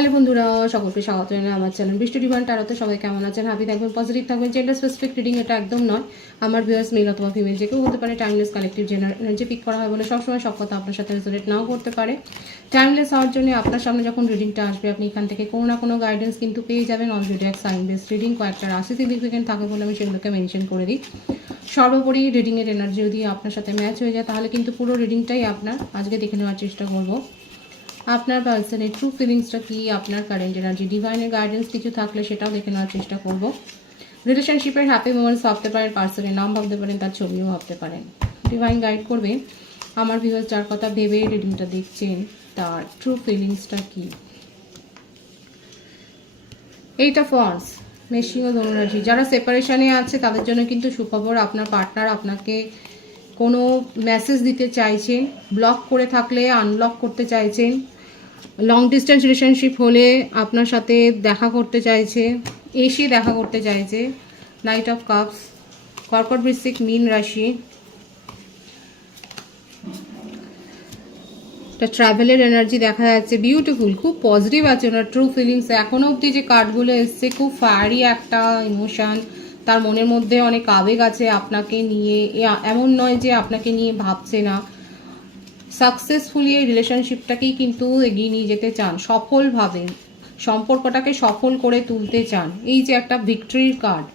Hello বন্ধুরা, সকলকে স্বাগত জানাই আমার চ্যানেল বৃষ্টি ডিভাইন টারোতে। সবাই কেমন আছেন? হ্যাপি থাকবেন, পজিটিভ থাকবেন। জেন্ডার স্পেসিফিক রিডিং এটা একদম নয়। আমার ভিউয়ার্স মেল অথবা ফিমেল যে কেউ হতে পারে। Timeless collective general energy pick করা হয় বলে সবসময় সব কথা আপনার সাথে রেজোনেট নাও করতে পারে। টাইমলেস হওয়ার জন্য আপনার সামনে যখন রিডিংটা আসবে, আপনি এখান থেকে কোনো না কোনো গাইডেন্স কিন্তু পেয়ে যাবেন। অলরেডি এক সাইন বেস রিডিং কয়েকটা রাশি সিগনিফিকেন্ট থাকে বলে আমি সেগুলোকে মেনশন করে দিই। সর্বোপরি রিডিংয়ের এনার্জি যদি আপনার সাথে ম্যাচ হয়ে যায়, তাহলে কিন্তু পুরো রিডিংটাই আপনার। আজকে দেখে নেওয়ার চেষ্টা করবো আপনার পার্সনের ট্রু ফিলিংসটা কি, আপনার কারেন্ট এনার্জি, ডিভাইনের গাইডেন্স কিছু থাকলে সেটাও দেখে নেওয়ার চেষ্টা করব। রিলেশনশিপের হ্যাপি মোমেন্টস ভাবতে পারেন, পার্সনের নাম ভাবতে পারেন, তার ছবিও ভাবতে পারেন। ডিভাইন গাইড করবে আমার ভিউয়ার্স যার কথা ভেবে রিডিংটা দেখছেন, তার ট্রু ফিলিংসটা কি। এইটা ফলস মেশিং ও ধনুরাশি। যারা সেপারেশনে আছে তাদের জন্য কিন্তু সুখবর। আপনার পার্টনার আপনাকে কোনো মেসেজ দিতে চাইছেন, ব্লক করে থাকলে আনব্লক করতে চাইছেন, লং ডিস্টেন্স রিলেশনশিপ হলে আপনার সাথে দেখা করতে চাইছে, এসে দেখা করতে চাইছে। নাইট অফ কাপস, কর্কট, বৃশ্চিক, মীন রাশি। একটা ট্রাভেলের এনার্জি দেখা যাচ্ছে, বিউটিফুল, খুব পজিটিভ আছে ওনার ট্রু ফিলিংস। এখনও অবধি যে কার্ডগুলো এসছে, খুব ফায়ারি একটা ইমোশন, তার মনের মধ্যে অনেক আবেগ আছে আপনাকে নিয়ে। এমন নয় যে আপনাকে নিয়ে ভাবছে না। সাকসেসফুলি এই রিলেশনশিপটাকেই কিন্তু এগিয়ে নিয়ে যেতে চান, সফলভাবে সম্পর্কটাকে সফল করে তুলতে চান। এই যে একটা ভিক্টরির কার্ড,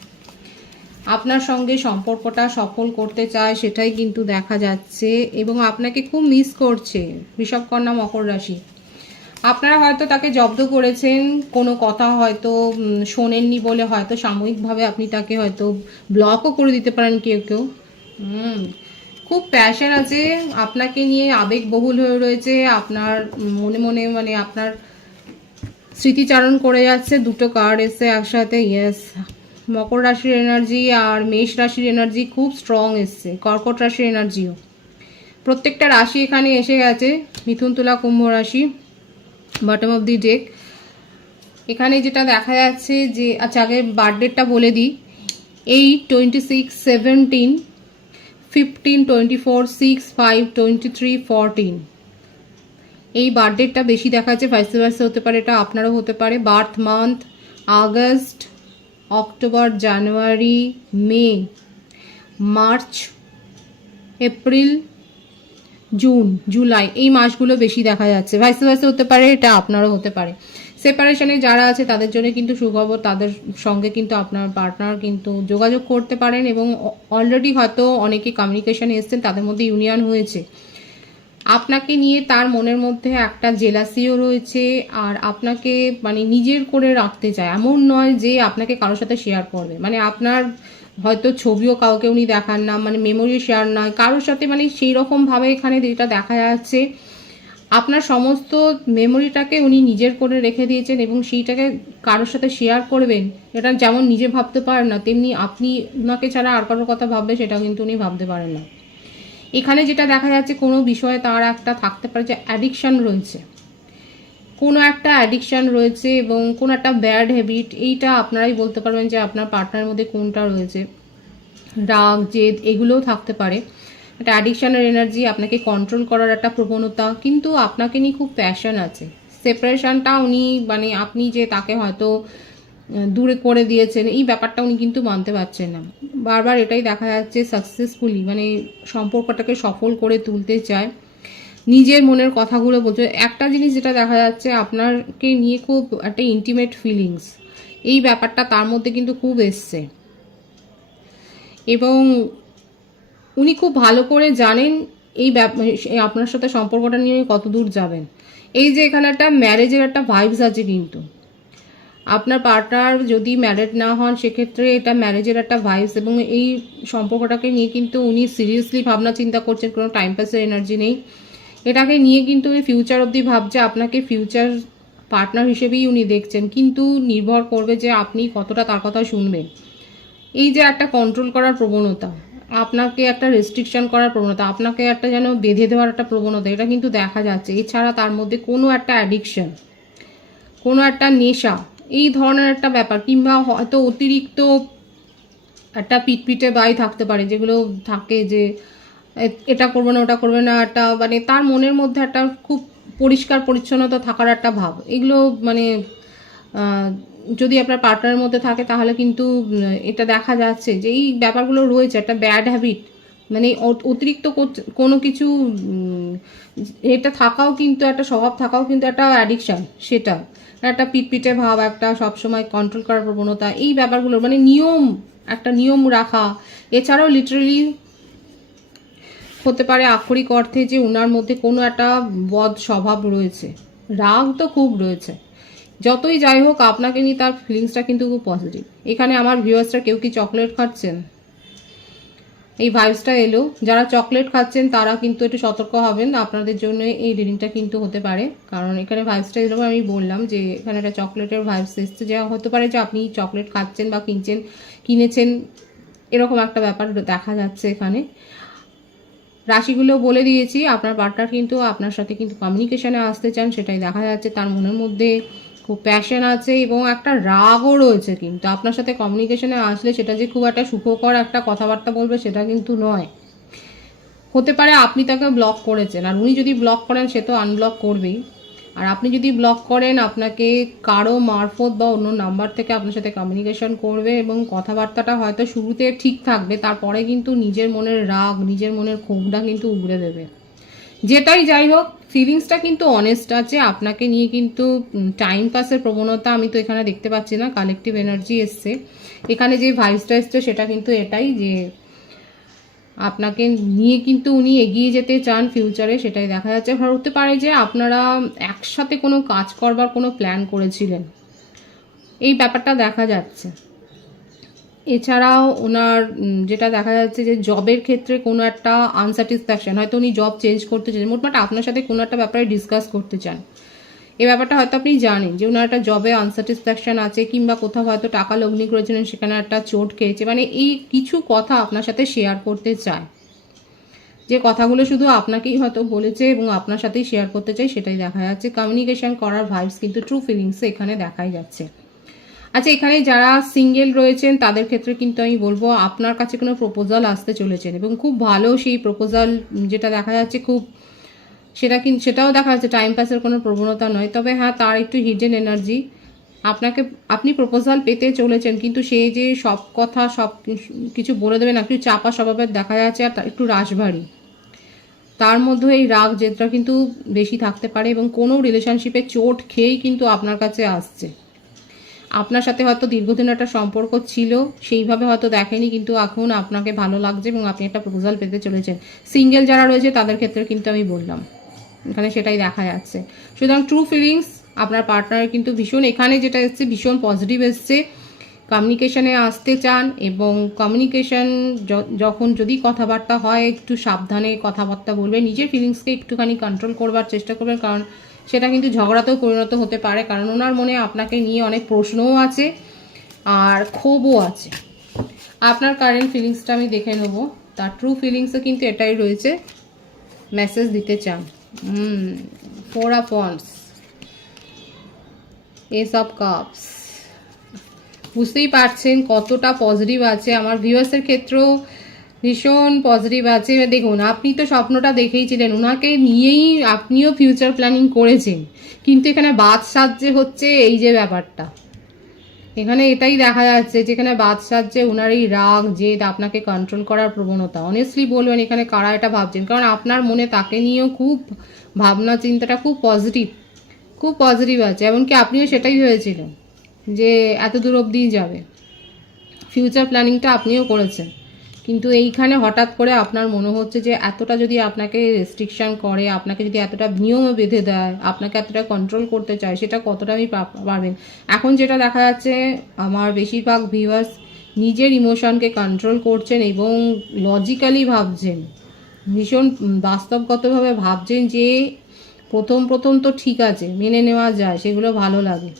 আপনার সঙ্গে সম্পর্কটা সফল করতে চায়, সেটাই কিন্তু দেখা যাচ্ছে। এবং আপনাকে খুব মিস করছে। বৃষভ, কন্যা, মকর রাশি। আপনারা হয়তো তাকে জব্দ করেছেন, কোনো কথা হয়তো শোনেননি বলে হয়তো সাময়িকভাবে আপনি তাকে হয়তো ব্লকও করে দিতে পারেন কেউ কেউ। খুব প্যাশন আছে আপনাকে নিয়ে, আবেগবহুল হয়ে রয়েছে আপনার মনে মনে, মানে আপনার স্মৃতিচারণ করে যাচ্ছে। দুটো কার্ড এসছে একসাথে, ইয়েস। মকর রাশির এনার্জি আর মেষ রাশির এনার্জি খুব স্ট্রং এসছে, কর্কট রাশির এনার্জিও। প্রত্যেকটা রাশি এখানে এসে গেছে। মিথুন, তুলা, কুম্ভ রাশি, বটম অফ দি ডেক। এখানে যেটা দেখা যাচ্ছে যে, আচ্ছা আগে বার্থডেটা বলে দিই। 8, 26, 17, 15, 24, 6, 5, 23, 14। এই বার্থডেটা বেশি দেখা যাচ্ছে, ভাইস ভার্সা হতে পারে, এটা আপনারও হতে পারে। বার্থ মান্থ আগস্ট, অক্টোবর, জানুয়ারি, মে, মার্চ, এপ্রিল, জুন, জুলাই, এই মাসগুলো বেশি দেখা যাচ্ছে। ভাইস ভার্সা হতে পারে, এটা আপনারও হতে পারে। সেপারেশনে যারা আছে তাদের জন্য কিন্তু সুখবর, তাদের সঙ্গে কিন্তু আপনার পার্টনার কিন্তু যোগাযোগ করতে পারেন। এবং অলরেডি হয়তো অনেকে কমিউনিকেশনে এসছেন, তাদের মধ্যে ইউনিয়ন হয়েছে। আপনাকে নিয়ে তার মনের মধ্যে একটা জেলাসিও রয়েছে, আর আপনাকে মানে নিজের করে রাখতে চায়। এমন নয় যে আপনাকে কারোর সাথে শেয়ার করবে, মানে আপনার হয়তো ছবিও কাউকে উনি দেখান না, মানে মেমোরি শেয়ার নয় কারোর সাথে, মানে সেই রকমভাবে এখানে যেটা দেখা যাচ্ছে, আপনার সমস্ত মেমোরিটাকে উনি নিজের করে রেখে দিয়েছেন এবং সেইটাকে কারোর সাথে শেয়ার করবেন, এটা যেমন নিজে ভাবতে পারেন না, তেমনি আপনি ওনাকে ছাড়া আর কারোর কথা ভাববে সেটাও কিন্তু উনি ভাবতে পারেন না। এখানে যেটা দেখা যাচ্ছে, কোনো বিষয়ে তার একটা থাকতে পারে যে অ্যাডিকশান রয়েছে, কোনো একটা অ্যাডিকশান রয়েছে এবং কোনো একটা ব্যাড হ্যাবিট। এইটা আপনারাই বলতে পারবেন যে আপনার পার্টনারের মধ্যে কোনটা রয়েছে। রাগ, জেদ, এগুলোও থাকতে পারে। একটা অ্যাডিকশানের এনার্জি, আপনাকে কন্ট্রোল করার একটা প্রবণতা, কিন্তু আপনাকে নিয়ে খুব প্যাশন আছে। সেপারেশনটা উনি, মানে আপনি যে তাকে হয়তো দূরে করে দিয়েছেন, এই ব্যাপারটা উনি কিন্তু মানতে পারছেন না। বারবার এটাই দেখা যাচ্ছে, সাকসেসফুলি মানে সম্পর্কটাকে সফল করে তুলতে চায়, নিজের মনের কথাগুলো বলতে। একটা জিনিস যেটা দেখা যাচ্ছে, আপনাকে নিয়ে খুব একটা ইন্টিমেট ফিলিংস, এই ব্যাপারটা তার মধ্যে কিন্তু খুব এসছে। এবং উনি খুব ভালো করে জানেন এই আপনার সাথে সম্পর্কটা নিয়ে কত দূর যাবেন। এই যে এখানে একটা ম্যারেজের একটা ভাইবস আছে, কিন্তু আপনার পার্টনার যদি ম্যারেড না হন সেক্ষেত্রে এটা ম্যারেজের একটা ভাইবস। এবং এই সম্পর্কটাকে নিয়ে কিন্তু উনি সিরিয়াসলি ভাবনা চিন্তা করছেন, কোনো টাইম পাসের এনার্জি নেই। এটাকে নিয়ে কিন্তু উনি ফিউচার অবধি ভাবছে, আপনাকে ফিউচার পার্টনার হিসেবেই উনি দেখছেন। কিন্তু নির্ভর করবে যে আপনি কতটা তার কথা শুনবেন। এই যে একটা কন্ট্রোল করার প্রবণতা, আপনাকে একটা রেস্ট্রিকশন করার প্রবণতা, আপনাকে একটা যেন বেঁধে দেওয়ার একটা প্রবণতা, এটা কিন্তু দেখা যাচ্ছে। এছাড়া তার মধ্যে কোনো একটা অ্যাডিকশন, কোনো একটা নেশা, এই ধরনের একটা ব্যাপার, কিংবা হয়তো অতিরিক্ত একটা পিটপিটে বাই থাকতে পারে, যেগুলো থাকে যে এটা করবে না ওটা করবে না, একটা মানে তার মনের মধ্যে একটা খুব পরিষ্কার পরিচ্ছন্নতা থাকার একটা ভাব, এগুলো মানে যদি আপনার পার্টনারের মধ্যে থাকে তাহলে কিন্তু এটা দেখা যাচ্ছে যে এই ব্যাপারগুলো রয়েছে, একটা ব্যাড হ্যাবিট, মানে অতিরিক্ত কোনো কিছু এটা থাকাও কিন্তু একটা স্বভাব থাকাও কিন্তু একটা অ্যাডিকশান, সেটা একটা পিটপিটে ভাব, একটা সবসময় কন্ট্রোল করার প্রবণতা, এই ব্যাপারগুলো মানে একটা নিয়ম রাখা। এছাড়াও লিটারেলি হতে পারে আক্ষরিক অর্থে যে ওনার মধ্যে কোনো একটা বদ স্বভাব রয়েছে, রাগ তো খুব রয়েছে। যতই যাই হোক আপনাকে নিয়ে তার ফিলিংসটা কিন্তু খুব পজিটিভ। এখানে আমার ভিউয়ার্সরা কেউ কি চকলেট খাচ্ছেন? এই ভাইবসটা এলো। যারা চকলেট খাচ্ছেন তারা কিন্তু একটু সতর্ক হবেন, আপনাদের জন্য এই রিডিংটা কিন্তু হতে পারে। কারণ এখানে ভাইবসটা এলো, আমি বললাম যে এখানে একটা চকলেটের ভাইবস এসছে, যে হতে পারে যে আপনি চকলেট খাচ্ছেন বা কিনেছেন, এরকম একটা ব্যাপার দেখা যাচ্ছে এখানে। রাশিগুলো বলে দিয়েছি, আপনার পার্টনার কিন্তু আপনার সাথে কিন্তু কমিউনিকেশনে আসতে চান, সেটাই দেখা যাচ্ছে। তার মনের মধ্যে খুব প্যাশন আছে এবং একটা রাগও রয়েছে, কিন্তু আপনার সাথে কমিউনিকেশনে আসলে সেটা যে খুব একটা সুখকর একটা কথাবার্তা বলবে সেটা কিন্তু নয়। হতে পারে আপনি তাকে ব্লক করেছেন, আর উনি যদি ব্লক করেন সে তো আনব্লক করবেই। আর আপনি যদি ব্লক করেন, আপনাকে কারো মারফত বা অন্য নাম্বার থেকে আপনার সাথে কমিউনিকেশন করবে এবং কথাবার্তাটা হয়তো শুরুতে ঠিক থাকবে, তারপরে কিন্তু নিজের মনের রাগ, নিজের মনের ক্ষোভটা কিন্তু উগড়ে দেবে। যেটাই যাই হোক, ফিলিংসটা কিন্তু অনেস্ট আছে আপনাকে নিয়ে, কিন্তু টাইম পাসের প্রবণতা আমি তো এখানে দেখতে পাচ্ছি না। কালেকটিভ এনার্জি এসছে এখানে, যে ভাইবসটা এসছে সেটা কিন্তু এটাই, যে আপনাকে নিয়ে কিন্তু উনি এগিয়ে যেতে চান ফিউচারে, সেটাই দেখা যাচ্ছে। হতে পারে যে আপনারা একসাথে কোনো কাজ করবার কোনো প্ল্যান করেছিলেন, এই ব্যাপারটা দেখা যাচ্ছে। এছাড়াও ওনার যেটা দেখা যাচ্ছে যে জবের ক্ষেত্রে কোনো একটা আনস্যাটিসফ্যাকশন, হয়তো উনি জব চেঞ্জ করতে চান, মোটমাট আপনার সাথে কোনো একটা ব্যাপারে ডিসকাস করতে চান। এই ব্যাপারটা হয়তো আপনি জানেন যে ওনার একটা জবে আনস্যাটিসফ্যাকশন আছে, কিংবা কোথাও হয়তো টাকা লগ্নি করেছিলেন, সেখানে একটা চোট খেয়েছে, মানে এই কিছু কথা আপনার সাথে শেয়ার করতে চায়, যে কথাগুলো শুধু আপনাকেই হয়তো বলেছে এবং আপনার সাথেই শেয়ার করতে চাই, সেটাই দেখা যাচ্ছে। কমিউনিকেশন করার ভাইবস কিন্তু ট্রু ফিলিংসে এখানে দেখাই যাচ্ছে। আচ্ছা, এখানে যারা সিঙ্গেল রয়েছেন তাদের ক্ষেত্রে কিন্তু আমি বলবো আপনার কাছে কোনো প্রপোজাল আসতে চলেছেন, এবং খুব ভালো সেই প্রপোজাল যেটা দেখা যাচ্ছে, খুব সেটাও দেখা যাচ্ছে টাইম পাসের কোনো প্রবণতা নয়। তবে হ্যাঁ, তার একটু হিডেন এনার্জি, আপনি প্রপোজাল পেতে চলেছেন, কিন্তু সে যে সব কথা সব কিছু বলে দেবে না, একটু চাপা স্বভাবের দেখা যাচ্ছে, আর একটু রাশভারী। তার মধ্যে এই রাগ জেদটা কিন্তু বেশি থাকতে পারে, এবং কোনো রিলেশনশিপে চোট খেয়েই কিন্তু আপনার কাছে আসছে। আপনার সাথে হয়তো দীর্ঘদিন একটা সম্পর্ক ছিল, সেইভাবে হয়তো দেখেনি, কিন্তু এখন আপনাকে ভালো লাগছে এবং আপনি একটা প্রপোজাল পেতে চলেছেন। সিঙ্গেল যারা রয়েছে তাদের ক্ষেত্রে কিন্তু আমি বললাম এখানে সেটাই দেখা যাচ্ছে। সুতরাং ট্রু ফিলিংস আপনার পার্টনার কিন্তু ভীষণ, এখানে যেটা এসছে ভীষণ পজিটিভ এসছে। কমিউনিকেশনে আসতে চান, এবং কমিউনিকেশন যখন যদি কথাবার্তা হয় একটু সাবধানে কথাবার্তা বলবেন, নিজের ফিলিংসকে একটুখানি কন্ট্রোল করবার চেষ্টা করবেন, কারণ সেটা কিন্তু ঝগড়াতেও পরিণত হতে পারে। কারণ ওনার মনে আপনাকে নিয়ে অনেক প্রশ্নও আছে আর ক্ষোভও আছে। আপনার কারেন্ট ফিলিংসটা আমি দেখে নেবো। তার ট্রু ফিলিংসও কিন্তু এটাই রয়েছে, মেসেজ দিতে চান। 4 of wands, S of cups, বুঝতেই পারছেন কতটা পজিটিভ আছে। আমার ভিউয়ার্সের ক্ষেত্রেও ভীষণ পজিটিভ আছে। দেখুন, আপনি তো স্বপ্নটা দেখেইছিলেন, ওনাকে নিয়েই আপনিও ফিউচার প্ল্যানিং করেছেন, কিন্তু এখানে বাদ সাজছে হচ্ছে এই যে ব্যাপারটা, এখানে এটাই দেখা যাচ্ছে যেখানে বাদ সাজছে ওনার এই রাগ জেদ, আপনাকে কন্ট্রোল করার প্রবণতা। অনেস্টলি বলবেন এখানে কারা এটা ভাবছেন, কারণ আপনার মনে তাকে নিয়েও খুব ভাবনা চিন্তাটা খুব পজিটিভ আছে। এমনকি আপনিও সেটাই ভেবেছিলেন যে এত দূর অবধি যাবে, ফিউচার প্ল্যানিংটা আপনিও করেছেন, কিন্তু এইখানে হঠাৎ করে আপনার মনে হচ্ছে যে এতটা যদি আপনাকে রেস্ট্রিকশন করে, আপনাকে যদি এতটা নিয়মে বেঁধে দেয়, আপনাকে এতটা কন্ট্রোল করতে চায়, সেটা কতটা আমি পারবেন। এখন যেটা দেখা যাচ্ছে, আমার বেশিরভাগ ভিউয়ার্স নিজের ইমোশনকে কন্ট্রোল করছেন এবং লজিক্যালি ভাবছেন, ভীষণ বাস্তবগতভাবে ভাবছেন যে প্রথম তো ঠিক আছে, মেনে নেওয়া যায়, সেগুলো ভালো লাগে,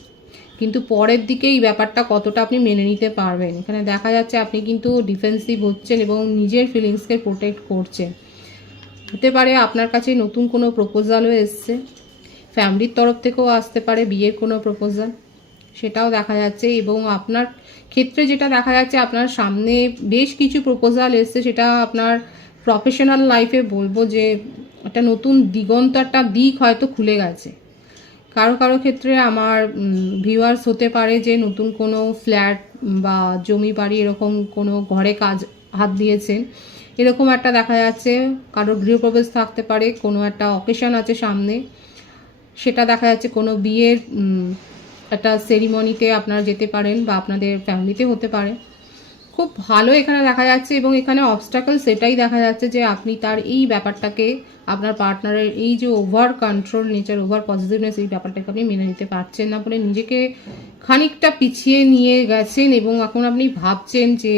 কিন্তু পরের দিকে এই ব্যাপারটা কতটা আপনি মেনে নিতে পারবেন। এখানে দেখা যাচ্ছে আপনি কিন্তু ডিফেন্সিভ হচ্ছেন এবং নিজের ফিলিংসকে প্রোটেক্ট করছেন। হতে পারে আপনার কাছে নতুন কোনো প্রপোজালও এসছে, ফ্যামিলির তরফ থেকেও আসতে পারে বিয়ের কোনো প্রপোজাল, সেটাও দেখা যাচ্ছে। এবং আপনার ক্ষেত্রে যেটা দেখা যাচ্ছে, আপনার সামনে বেশ কিছু প্রপোজাল এসছে, সেটা আপনার প্রফেশনাল লাইফে বলবো যে একটা নতুন দিগন্ত, একটা দিক হয়তো খুলে গেছে। কারো কারো ক্ষেত্রে আমার ভিউয়ার্স হতে পারে যে নতুন কোনো ফ্ল্যাট বা জমি বাড়ি এরকম কোনো ঘরে কাজ হাত দিয়েছেন, এরকম একটা দেখা যাচ্ছে। কারো গৃহপ্রবেশ থাকতে পারে, কোনো একটা অকেশন আছে সামনে, সেটা দেখা যাচ্ছে। কোনো বিয়ের একটা সেরিমনিতে আপনারা যেতে পারেন বা আপনাদের ফ্যামিলিতে হতে পারে। খুব ভালো এখানে দেখা যাচ্ছে। এবং এখানে অবস্টাকল সেটাই দেখা যাচ্ছে যে আপনি তার এই ব্যাপারটাকে, আপনার পার্টনারের এই যে over control nature, over positiveness, এই ব্যাপারটাকে আপনি মেনে নিতে পারছেন না বলে নিজেকে খানিকটা পিছিয়ে নিয়ে গেছেন। এবং এখন আপনি ভাবছেন যে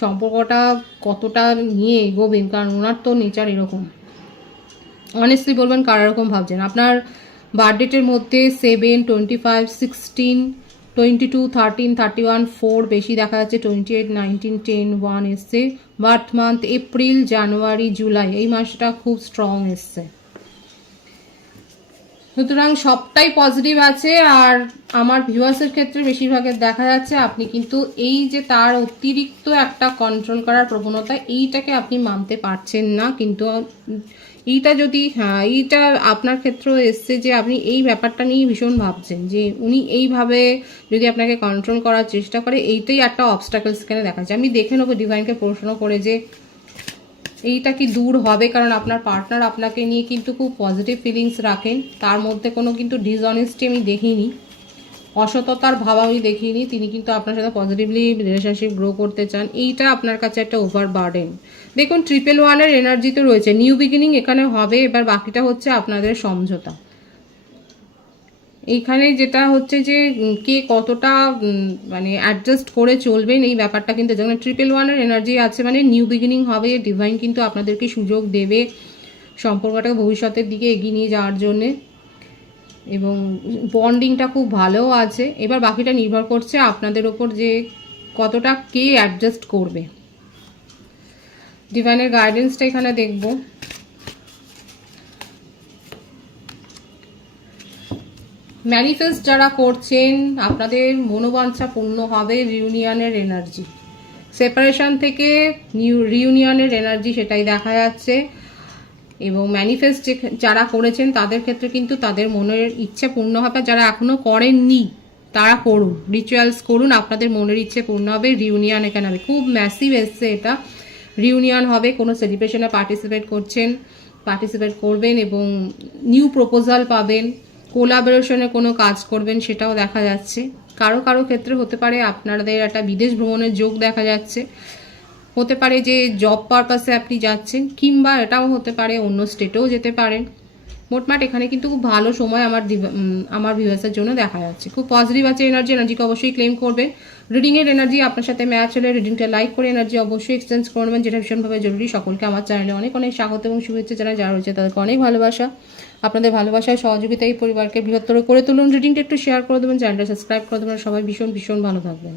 সম্পর্কটা কতটা নিয়ে এগোবেন, কারণ ওনার তো নেচার এরকম। অনেস্টলি বলবেন কার এরকম ভাবছেন। আপনার বার্থডেটের মধ্যে 7, 25, 16, 22, 13, 31, 4 বেশি দেখা যাচ্ছে। 28, 19, 10, 1 এসছে। বার্থ মান্থ এপ্রিল, জানুয়ারি, জুলাই, এই মাসটা খুব স্ট্রং এসছে। সুতরাং সবটাই পজিটিভ আছে। আর আমার ভিউয়ার্সের ক্ষেত্রে বেশিরভাগের দেখা যাচ্ছে আপনি কিন্তু এই যে তার অতিরিক্ত একটা কন্ট্রোল করার প্রবণতা, এইটাকে আপনি মানতে পারছেন না। কিন্তু এইটা যদি, হ্যাঁ, এইটা আপনার ক্ষেত্রেও এসছে যে আপনি এই ব্যাপারটা নিয়ে ভীষণ ভাবছেন যে উনি এইভাবে যদি আপনাকে কন্ট্রোল করার চেষ্টা করে, এইটাই একটা অবস্টাকলস এখানে দেখা যাচ্ছে। আমি দেখে নেবো ডিভাইনকে প্রশ্ন করে যে এইটা কি দূর হবে, কারণ আপনার পার্টনার আপনাকে নিয়ে কিন্তু খুব পজিটিভ ফিলিংস রাখেন। তার মধ্যে কোনো কিন্তু ডিসঅনেস্টি আমি দেখিনি, অসততার ভাব আমি দেখিনি। তিনি কিন্তু আপনার সাথে পজিটিভলি রিলেশনশিপ গ্রো করতে চান। এইটা আপনার কাছে একটা ওভার বার্ডেন। দেখুন 111-এর এনার্জি তো রয়েছে, নিউ বিগিনিং এখানে হবে। এবার বাকিটা হচ্ছে আপনাদের সমঝোতা। এইখানে যেটা হচ্ছে যে কে কতটা মানে অ্যাডজাস্ট করে চলবেন, এই ব্যাপারটা কিন্তু যখন 111-এর এনার্জি আছে মানে নিউ বিগিনিং হবে। ডিভাইন কিন্তু আপনাদেরকে সুযোগ দেবে সম্পর্কটাকে ভবিষ্যতের দিকে এগিয়ে নিয়ে যাওয়ার জন্যে, এবং বন্ডিংটা খুব ভালো আছে। এবার বাকিটা নির্ভর করছে আপনাদের ওপর যে কতটা কে অ্যাডজাস্ট করবে। ডিভাইনের গাইডেন্সটা এখানে দেখব। ম্যানিফেস্ট যারা করছেন, আপনাদের মনোবাঞ্ছা পূর্ণ হবে। রিউনিয়নের এনার্জি, সেপারেশন থেকে রিউনিয়নের এনার্জি, সেটাই দেখা যাচ্ছে। এবং ম্যানিফেস্ট যারা করেছেন তাদের ক্ষেত্রে কিন্তু তাদের মনের ইচ্ছে পূর্ণ হবে। যারা এখনো করেননি তারা করুন, রিচুয়ালস করুন, আপনাদের মনের ইচ্ছে পূর্ণ হবে। রিউনিয়ন এখানে হবে, খুব ম্যাসিভ এসছে এটা। রিউনিয়ন হবে, কোনো সেলিব্রেশনে পার্টিসিপেট করবেন এবং নিউ প্রপোজাল পাবেন। কোলাবোরেশনে কোনো কাজ করবেন, সেটাও দেখা যাচ্ছে। কারো কারো ক্ষেত্রে হতে পারে আপনাদের একটা বিদেশ ভ্রমণের যোগ দেখা যাচ্ছে। হতে পারে যে জব পারপাসে আপনি যাচ্ছেন, কিংবা এটাও হতে পারে অন্য স্টেটেও যেতে পারেন। মোটমাট এখানে কিন্তু খুব ভালো সময় আমার ভিউয়ার্সের জন্য দেখা যাচ্ছে। খুব পজিটিভ আছে এনার্জিকে অবশ্যই ক্লেম করবেন। রিডিংয়ের এনার্জি আপনার সাথে ম্যাচ হলে রিডিংটা লাইক করে এনার্জি অবশ্যই এক্সচেঞ্জ করবেন, যেটা ভীষণভাবে জরুরি। সকলকে আমার চ্যানেলে অনেক অনেক স্বাগত এবং শুভেচ্ছা জানাই। যারা রয়েছে তাদেরকে অনেক ভালোবাসা। আপনাদের ভালোবাসায় সহযোগিতা এই পরিবারকে বৃহত্তর করে তুলুন। রিডিংটা একটু শেয়ার করে দেবেন, চ্যানেলটা সাবস্ক্রাইব করে দেবেন। সবাই ভীষণ ভীষণ ভালো থাকবেন।